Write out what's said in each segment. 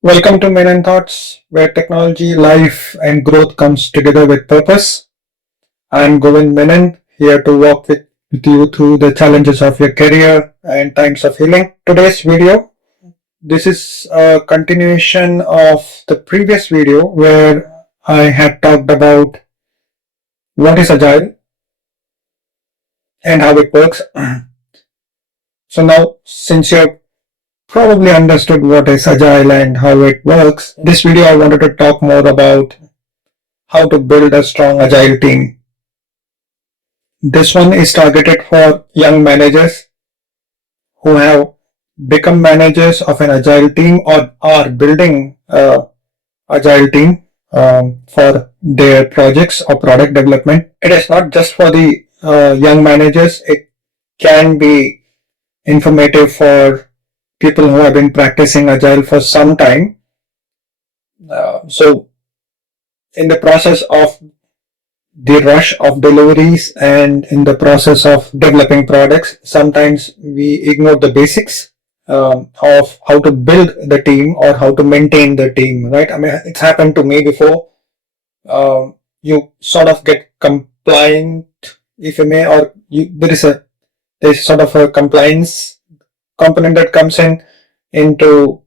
Welcome to Menon Thoughts, where technology, life, and growth comes together with purpose. I'm Govind Menon, here to walk with you through the challenges of your career and times of healing. Today's video, this is a continuation of the previous video where I had talked about what is Agile and how it works. So now, since you've probably understood what is Agile and how it works, this video I wanted to talk more about how to build a strong Agile team. This one is targeted for young managers who have become managers of an Agile team or are building a Agile team for their projects or product development. It is not just for the young managers. It can be informative for people who have been practicing Agile for some time. So in the process of the rush of deliveries and in the process of developing products, sometimes we ignore the basics of how to build the team or how to maintain the team, right? I mean, it's happened to me before. You sort of get compliant, if you may, or there's sort of a compliance component that comes into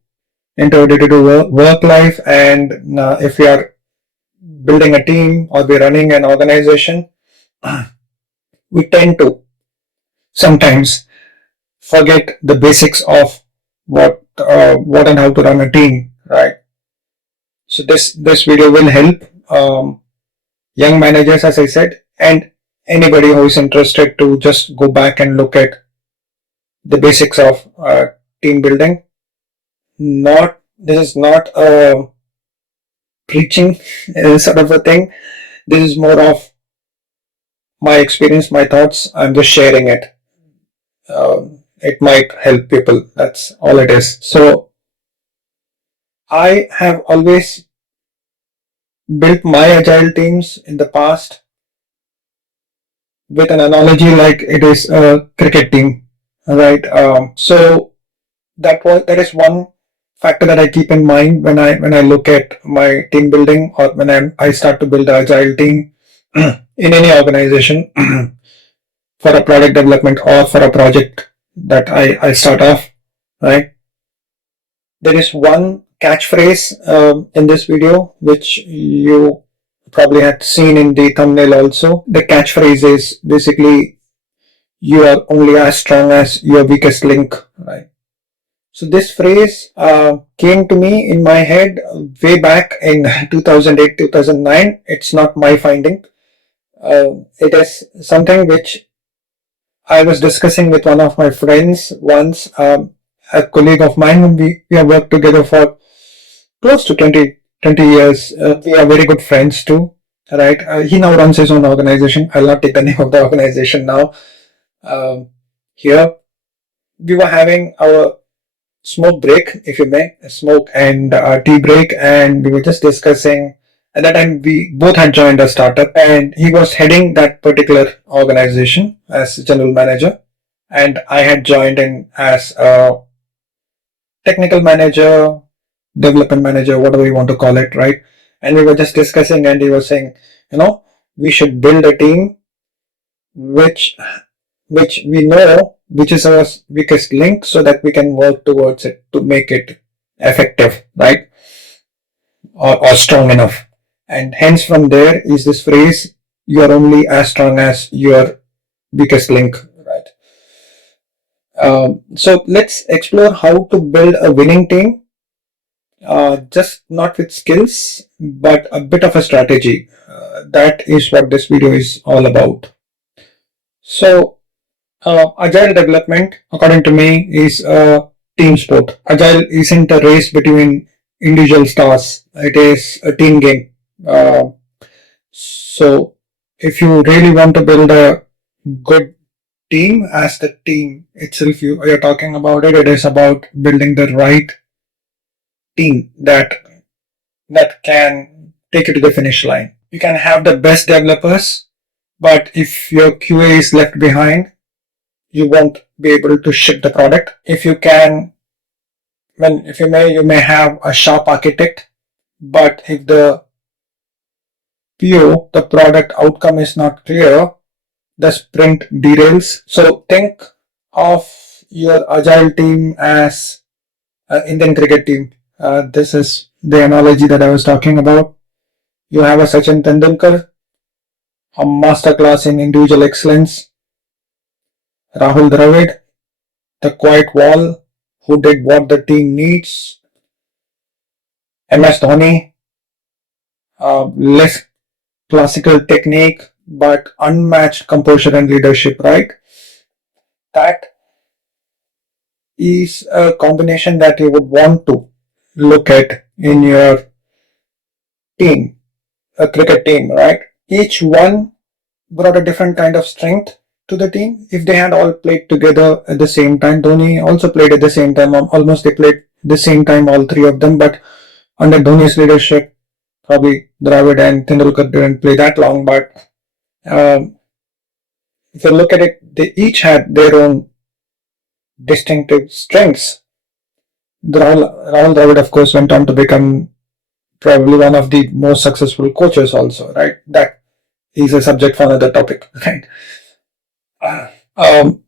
day-to-day work life, and if we are building a team or we're running an organization, we tend to sometimes forget the basics of what and how to run a team, right? So this video will help young managers, as I said, and anybody who is interested to just go back and look at the basics of team building. This is not a preaching sort of a thing. This is more of my experience, my thoughts. I'm just sharing it. It might help people. That's all it is. So I have always built my agile teams in the past with an analogy like it is a cricket team, right? So that is one factor that I keep in mind when I look at my team building or when I start to build an agile team in any organization for a product development or for a project that I start off, right? There is one catchphrase in this video which you probably had seen in the thumbnail also. The catchphrase is basically you are only as strong as your weakest link, right? So this phrase came to me in my head way back in 2008, 2009. It's not my finding. It is something which I was discussing with one of my friends once, a colleague of mine. We have worked together for close to 20 years. We are very good friends too, right? He now runs his own organization. I'll not take the name of the organization now. Here, we were having our smoke break, if you may, a smoke and tea break, and we were just discussing. At that time, we both had joined a startup, and he was heading that particular organization as general manager, and I had joined in as a technical manager, development manager, whatever you want to call it, right? And we were just discussing, and he was saying, we should build a team which we know which is our weakest link so that we can work towards it to make it effective, right? Or strong enough. And hence from there is this phrase, you are only as strong as your weakest link, right? So let's explore how to build a winning team, just not with skills, but a bit of a strategy. That is what this video is all about. So agile development, according to me, is a team sport. Agile isn't a race between individual stars. It is a team game. So if you really want to build a good team, as the team itself you're talking about it is about building the right team that can take you to the finish line. You can have the best developers, but if your QA is left behind, you won't be able to ship the product. If you can when, if you may have a sharp architect, but if the PO, the product outcome is not clear, the sprint derails. So think of your agile team as an Indian cricket team. This is the analogy that I was talking about. You have a Sachin Tendulkar, a masterclass in individual excellence. Rahul Dravid, the quiet wall, who did what the team needs. MS Dhoni, less classical technique, but unmatched composure and leadership, right? That is a combination that you would want to look at in your team, a cricket team, right? Each one brought a different kind of strength to the team. If they had all played together at the same time, Dhoni also played at the same time, almost they played the same time, all three of them, but under Dhoni's leadership, probably Dravid and Tendulkar didn't play that long, but um, if you look at it, they each had their own distinctive strengths. Rahul Dravid, of course, went on to become probably one of the most successful coaches also, right? That is a subject for another topic, right? Um,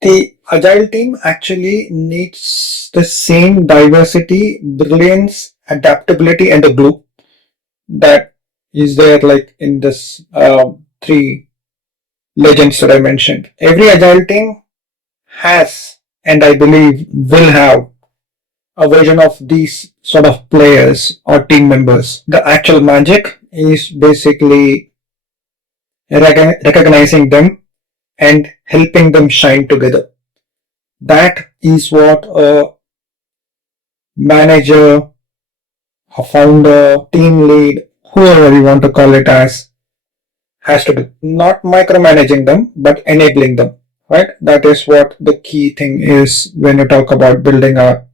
the agile team actually needs the same diversity, brilliance, adaptability, and a glue that is there like in this three legends that I mentioned. Every agile team has, and I believe will have, a version of these sort of players or team members. The actual magic is basically recognizing them and helping them shine together. That is what a manager, a founder, team lead, whoever you want to call it as, has to do. Not micromanaging them, but enabling them. Right? That is what the key thing is when you talk about building a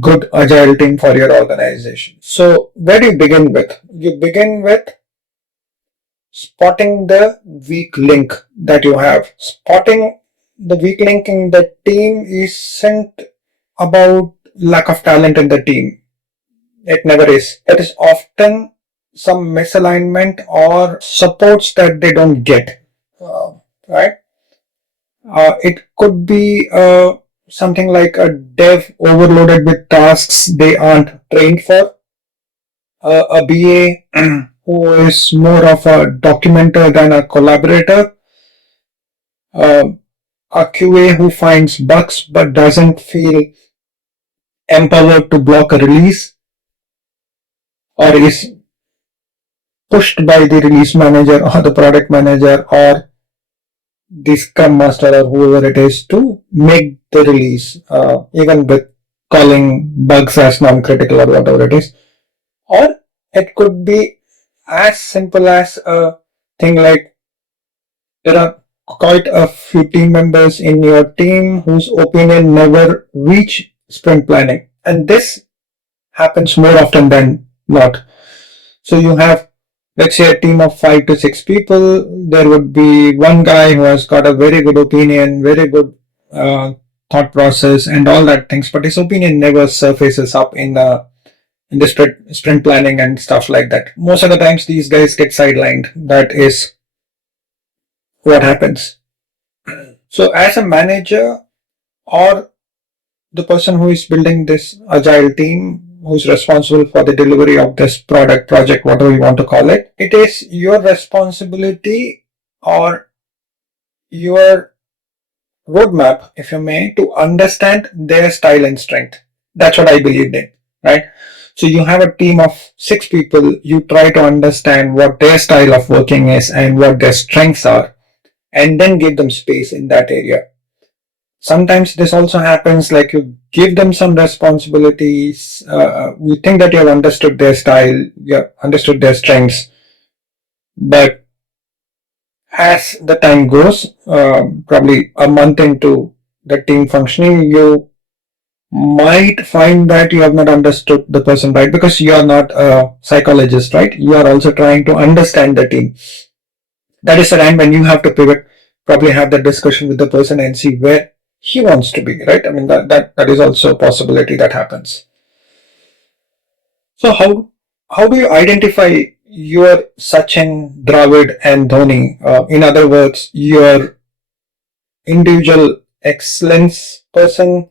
good agile team for your organization. So where do you begin with? You begin with spotting the weak link that you have. Spotting the weak link in the team isn't about lack of talent in the team. It never is. It is often some misalignment or supports that they don't get. Right? It could be something like a dev overloaded with tasks they aren't trained for, a BA who is more of a documenter than a collaborator, a QA who finds bugs but doesn't feel empowered to block a release, or is pushed by the release manager or the product manager or the scrum master or whoever it is to make the release, even with calling bugs as non-critical or whatever it is. Or it could be as simple as a thing like there are quite a few team members in your team whose opinion never reach sprint planning, and this happens more often than not. So you have, let's say, a team of 5 to 6 people. There would be one guy who has got a very good opinion, very good thought process, and all that things, but his opinion never surfaces up in the sprint planning and stuff like that. Most of the times, these guys get sidelined. That is what happens. So, as a manager or the person who is building this agile team, who's responsible for the delivery of this product, project, whatever you want to call it, it is your responsibility or your roadmap, if you may, to understand their style and strength. That's what I believed in, right? So you have a team of 6 people, you try to understand what their style of working is and what their strengths are, and then give them space in that area. Sometimes this also happens like you give them some responsibilities, you think that you have understood their style, you have understood their strengths, but as the time goes, probably a month into the team functioning, you might find that you have not understood the person right, because you are not a psychologist, right? You are also trying to understand the team. That is the time when you have to pivot, probably have that discussion with the person and see where he wants to be, right? I mean, that is also a possibility that happens. So how do you identify your Sachin, Dravid, and Dhoni? In other words, your individual excellence person,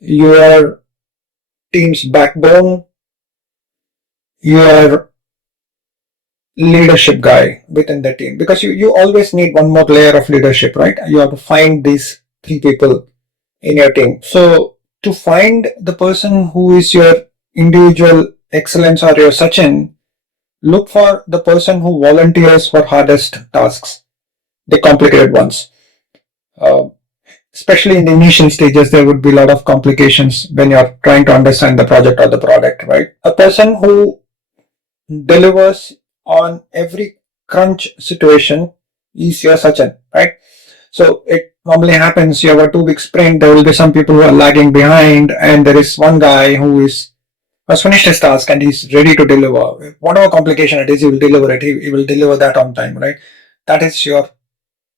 your team's backbone, your leadership guy within the team. Because you always need one more layer of leadership, right? You have to find these three people in your team. So to find the person who is your individual excellence or your Sachin, look for the person who volunteers for hardest tasks, the complicated ones. Uh, Especially in the initial stages, there would be a lot of complications when you're trying to understand the project or the product, right? A person who delivers on every crunch situation is your Sachin, right? So it normally happens, you have a 2 week sprint, there will be some people who are lagging behind, and there is one guy who has finished his task and he's ready to deliver. Whatever complication it is, he will deliver it. He will deliver that on time, right? That is your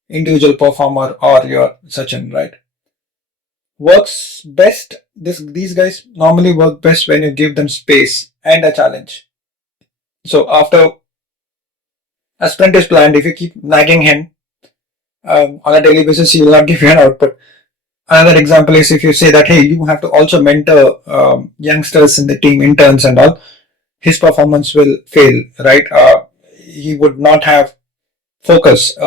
individual performer or your Sachin, right? Works best. These guys normally work best when you give them space and a challenge. So after a sprint is planned, if you keep nagging him on a daily basis, he will not give you an output. Another example is if you say that, hey, you have to also mentor youngsters in the team, interns and all, his performance will fail, right? He would not have focus.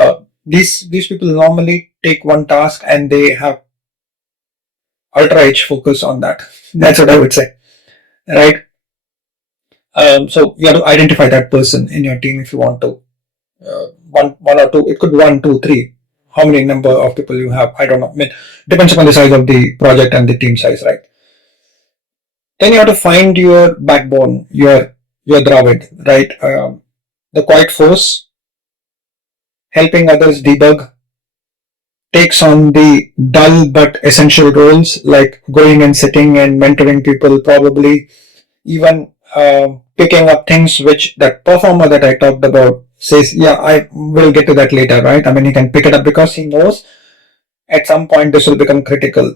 These people normally take one task and they have ultra edge focus on that. That's what I would say, right? So you have to identify that person in your team if you want to. One or two. It could be one, two, three. How many number of people you have? I don't know. I mean, depends upon the size of the project and the team size, right? Then you have to find your backbone, your Dravid, right? The quiet force, helping others debug, takes on the dull but essential roles like going and sitting and mentoring people, probably even picking up things which that performer that I talked about says, yeah, I will get to that later, right? I mean, he can pick it up because he knows at some point this will become critical.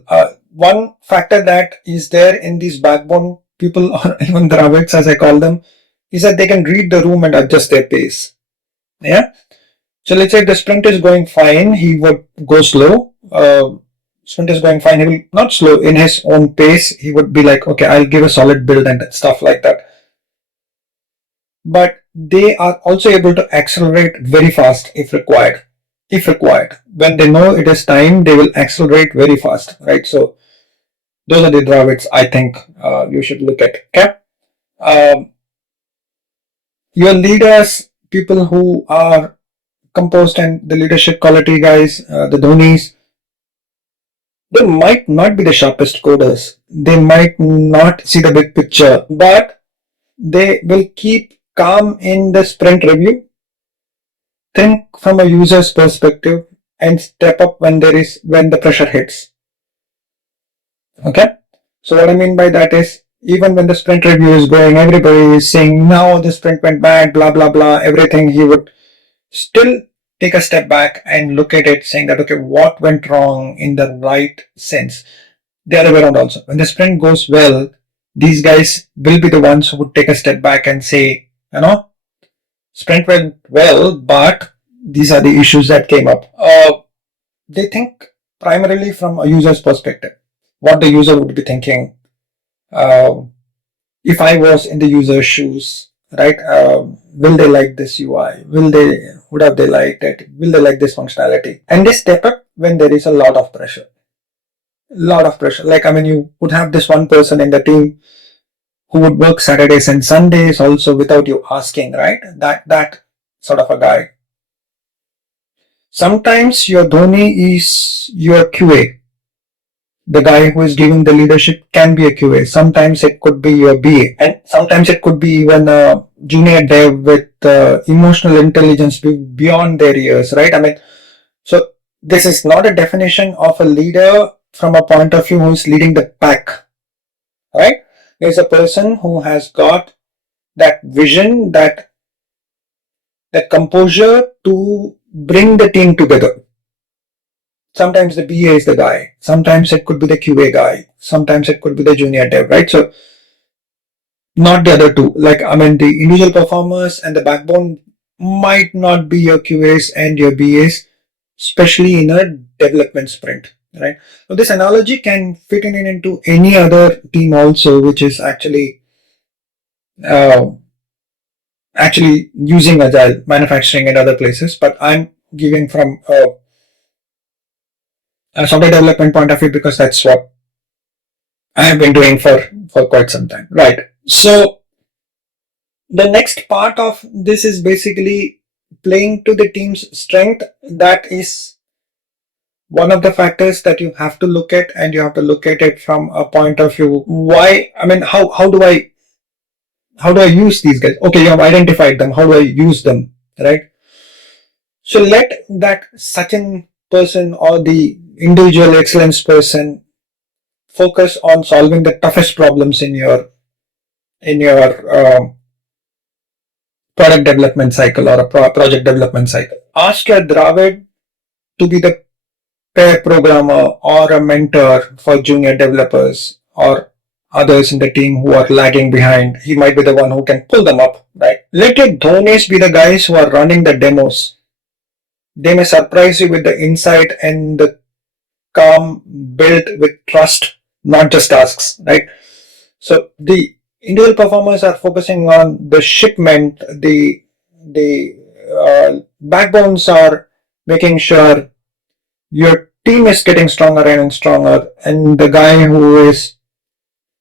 One factor that is there in these backbone people, or even Dravids as I call them, is that they can read the room and adjust their pace. Yeah. So let's say the sprint is going fine, he would go slow. Sprint is going fine, he will not slow in his own pace. He would be like, okay, I'll give a solid build and stuff like that. But they are also able to accelerate very fast if required. If required, when they know it is time, they will accelerate very fast, right? So those are the Dravids I think you should look at. Okay, your leaders, people who are composed and the leadership quality guys, the Dhonis, they might not be the sharpest coders. They might not see the big picture, but they will keep calm in the sprint review, think from a user's perspective, and step up when the pressure hits. Okay. So what I mean by that is, even when the sprint review is going, everybody is saying, no, the sprint went bad, blah, blah, blah, everything, he would still take a step back and look at it saying that, okay, what went wrong in the right sense? The other way around also. When the sprint goes well, these guys will be the ones who would take a step back and say, sprint went well, but these are the issues that came up. They think primarily from a user's perspective, what the user would be thinking. If I was in the user's shoes, right? Will they like this UI? Would have they liked it? Will they like this functionality? And they step up when there is a lot of pressure. Lot of pressure. Like, I mean, you would have this one person in the team who would work Saturdays and Sundays also without you asking, right? That sort of a guy. Sometimes your Dhoni is your QA. The guy who is giving the leadership can be a QA. Sometimes it could be your BA, and sometimes it could be even a junior dev with emotional intelligence beyond their years, right? I mean, so this is not a definition of a leader from a point of view who is leading the pack, right? There's a person who has got that vision, that composure to bring the team together. sometimes the BA is the guy, sometimes it could be the QA guy, sometimes it could be the junior dev, right? So not the other two. Like, I mean, the individual performers and the backbone might not be your QAs and your BAs, especially in a development sprint, right? So this analogy can fit in into any other team also, which is uh, actually using agile manufacturing and other places. But I'm giving from a software development point of view because that's what I have been doing for quite some time, right? So the next part of this is basically playing to the team's strength. That is one of the factors that you have to look at, and you have to look at it from a point of view. Why? I mean, how do I use these guys? Okay, you have identified them. How do I use them? Right? So let that Sachin person or the individual excellence person focus on solving the toughest problems in your product development cycle or a project development cycle. Ask your Dravid to be the pair programmer or a mentor for junior developers or others in the team who are lagging behind. He might be the one who can pull them up, right? Let your Dhonis be the guys who are running the demos. They may surprise you with the insight and the calm built with trust, not just tasks, right? So the individual performers are focusing on the shipment. The backbones are making sure your team is getting stronger and stronger, and the guy who is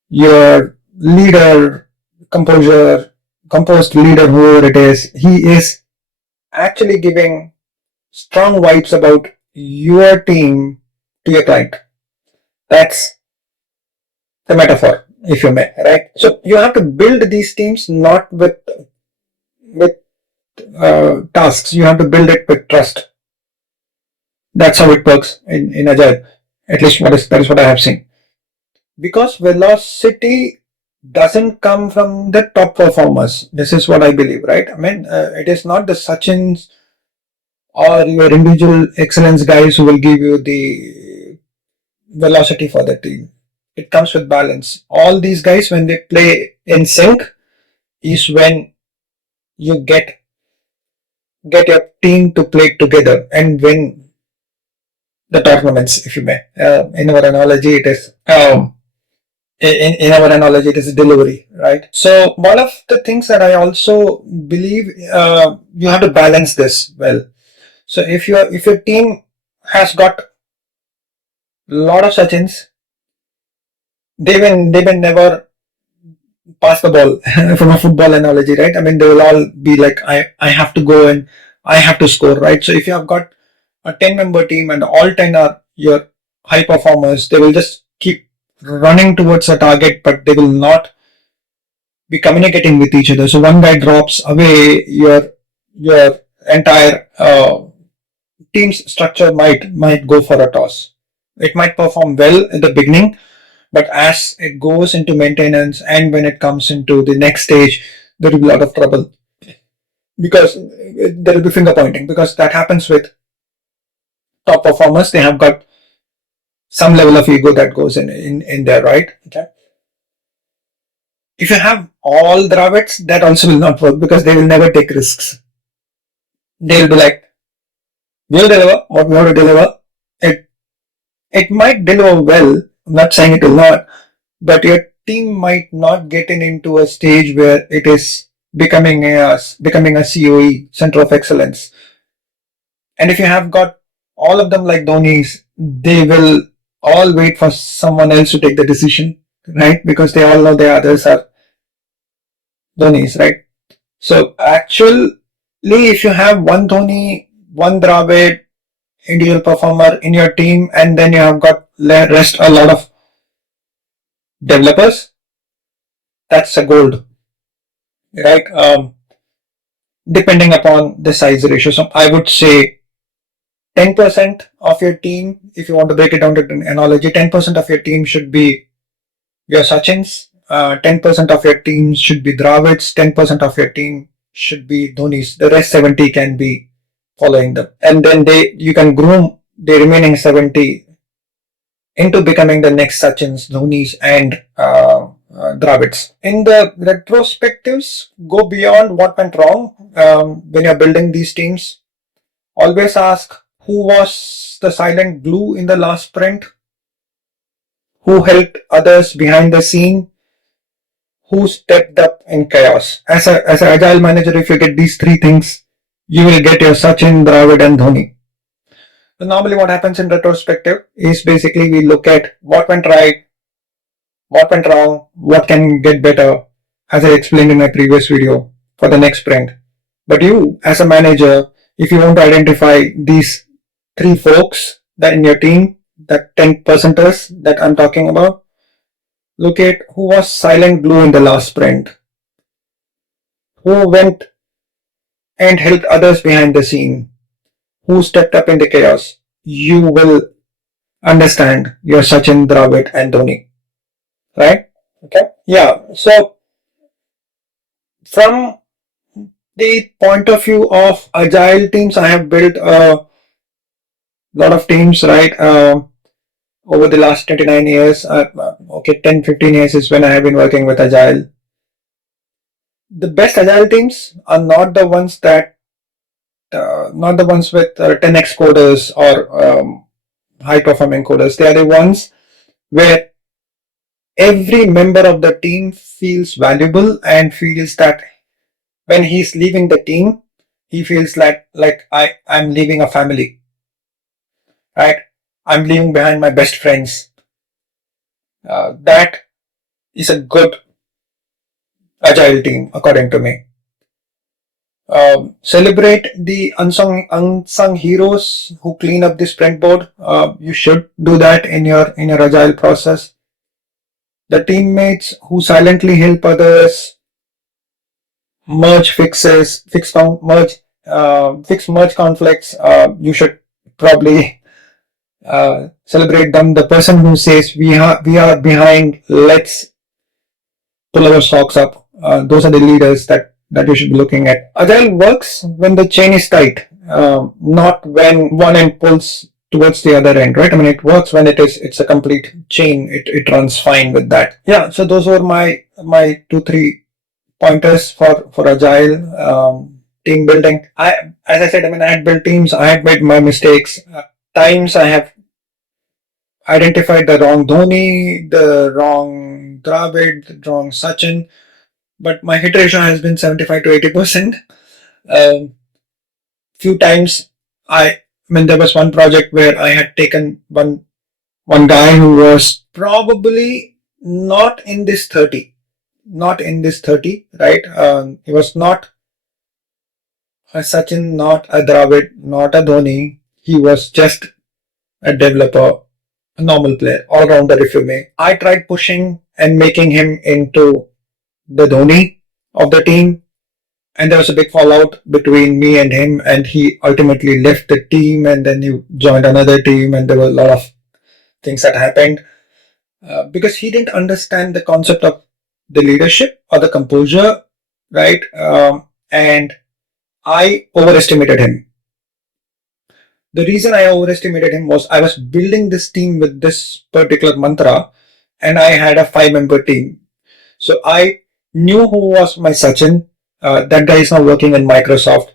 your leader, composed leader, whoever it is, he is actually giving strong vibes about your team to your client. That's the metaphor, if you may, right? So you have to build these teams not with tasks. You have to build it with trust. That's how it works in Agile. At least that is what I have seen. Because velocity doesn't come from the top performers. This is what I believe, right? I mean, it is not the Sachins or your individual excellence guys who will give you the velocity for the team. It comes with balance. All these guys, when they play in sync, is when you get your team to play together and win the tournaments, if you may. In our analogy, it is in our analogy, it is delivery, right? So one of the things that I also believe, you have to balance this well. So if your team has got a lot of Sachins, they will never pass the ball from a football analogy, right? I mean, they will all be like, I have to go and I have to score, right? So if you have got a 10-member team and all 10 are your high performers, they will just keep running towards a target, but they will not be communicating with each other. So one guy drops away, your entire team's structure might go for a toss. It might perform well in the beginning, but as it goes into maintenance and when it comes into the next stage, there will be a lot of trouble because there will be finger pointing, because that happens with top performers. They have got some level of ego that goes in there, right? Okay. If you have all Dravids, that also will not work because they will never take risks. They will be like, we'll deliver what we want to deliver. It might deliver well. I'm not saying it will not, but your team might not get into a stage where it is becoming a COE, Center of Excellence. And if you have got all of them like Dhoni's, they will all wait for someone else to take the decision, right? Because they all know the others are Dhoni's, right? So actually, if you have one Dhoni, one Dravid, individual performer in your team, and then you have got rest a lot of developers, that's a gold, right? Depending upon the size ratio. So I would say 10% of your team, if you want to break it down to an analogy, 10% of your team should be your Sachins, 10% of your team should be Dravids, 10% of your team should be Dhonis. The rest 70 can be following them. And then you can groom the remaining 70 into becoming the next Sachins, Dhonis, and Dravids. In the retrospectives, go beyond what went wrong when you're building these teams. Always ask who was the silent glue in the last sprint, who helped others behind the scene, who stepped up in chaos. As an agile manager, if you get these three things, you will get your Sachin, Dravid, and Dhoni. So normally, what happens in retrospective is basically we look at what went right, what went wrong, what can get better, as I explained in my previous video for the next sprint. But you, as a manager, if you want to identify these three folks that in your team, that 10 percenters that I'm talking about, look at who was silent glue in the last sprint, who went and helped others behind the scene, who stepped up in the chaos. You will understand your Sachin, Dravid, and Dhoni, right? Okay. Yeah. So from the point of view of agile teams, I have built a lot of teams, right? Over the last 29 years, okay, 10, 15 years is when I have been working with agile. The best agile teams are not the ones not the ones with 10x coders or high performing coders. They are the ones where every member of the team feels valuable and feels that when he's leaving the team, he feels like I'm leaving a family, right? I'm leaving behind my best friends. That is a good agile team, according to me. Celebrate the unsung heroes who clean up the sprint board. You should do that in your agile process. The teammates who silently help others merge fixes, fix merge conflicts. You should probably celebrate them. The person who says we are behind, let's pull our socks up. Those are the leaders that you should be looking at. Agile works when the chain is tight, not when one end pulls towards the other end, right? I mean, it works when it's a complete chain. It runs fine with that. Yeah. So those were my 2 3 pointers for agile team building. As I said, I mean, I had built teams. I had made my mistakes. Times I have identified the wrong Dhoni, the wrong Dravid, the wrong Sachin, but my hit ratio has been 75 to 80%. Few times I mean, there was one project where I had taken one guy who was probably not in this 30, not in this 30, right? He was not a Sachin, not a Dravid, not a Dhoni. He was just a developer, a normal player, all rounder if you may. I tried pushing and making him into the Dhoni of the team, and there was a big fallout between me and him, and he ultimately left the team and then he joined another team, and there were a lot of things that happened because he didn't understand the concept of the leadership or the composure, right? And I overestimated him. The reason I overestimated him was I was building this team with this particular mantra, and I had a 5-member team. So I knew who was my Sachin. That guy is now working in Microsoft.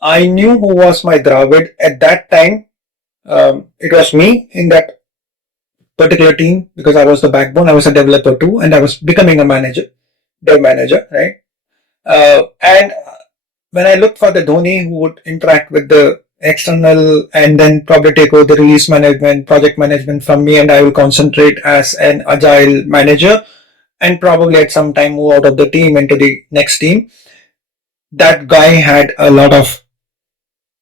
I knew who was my Dravid at that time. It was me in that particular team because I was the backbone. I was a developer too, and I was becoming a dev manager, right? And when I looked for the Dhoni who would interact with the external and then probably take over the release management, project management from me, and I will concentrate as an agile manager and probably at some time move out of the team into the next team. That guy had a lot of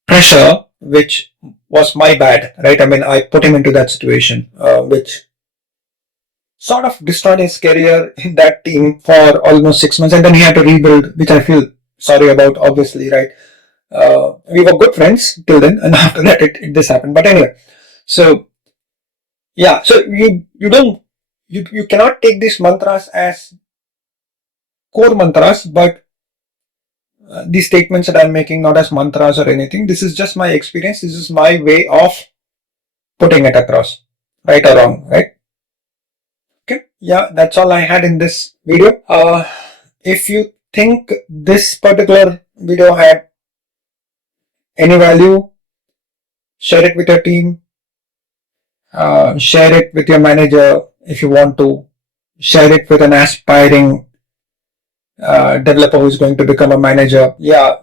pressure, which was my bad, right? I mean, I put him into that situation, which sort of destroyed his career in that team for almost 6 months, and then he had to rebuild, which I feel sorry about, obviously, right? We were good friends till then, and after that, this happened. But anyway, so yeah, so you don't you cannot take these mantras as core mantras, but these statements that I'm making not as mantras or anything. This is just my experience. This is my way of putting it across, right or wrong, right? Okay, yeah, that's all I had in this video. If you think this particular video had any value, share it with your team, share it with your manager if you want to, share it with an aspiring developer who's going to become a manager. Yeah,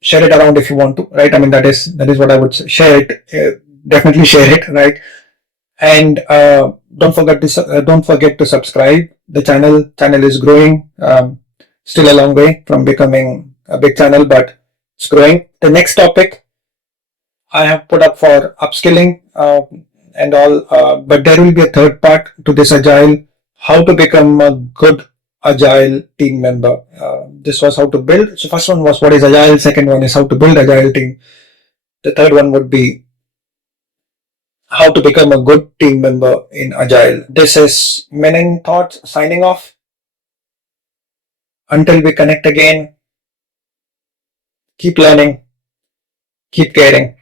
share it around if you want to, right? I mean, that is what I would say. Share it, definitely share it, right? And don't forget to subscribe. The channel is growing. Still a long way from becoming a big channel, but it's growing. The next topic I have put up for upskilling and all, but there will be a third part to this agile: how to become a good agile team member. This was how to build. So first one was what is agile. Second one is how to build agile team. The third one would be how to become a good team member in Agile. This is Menon Thoughts signing off. Until we connect again, keep learning, keep caring.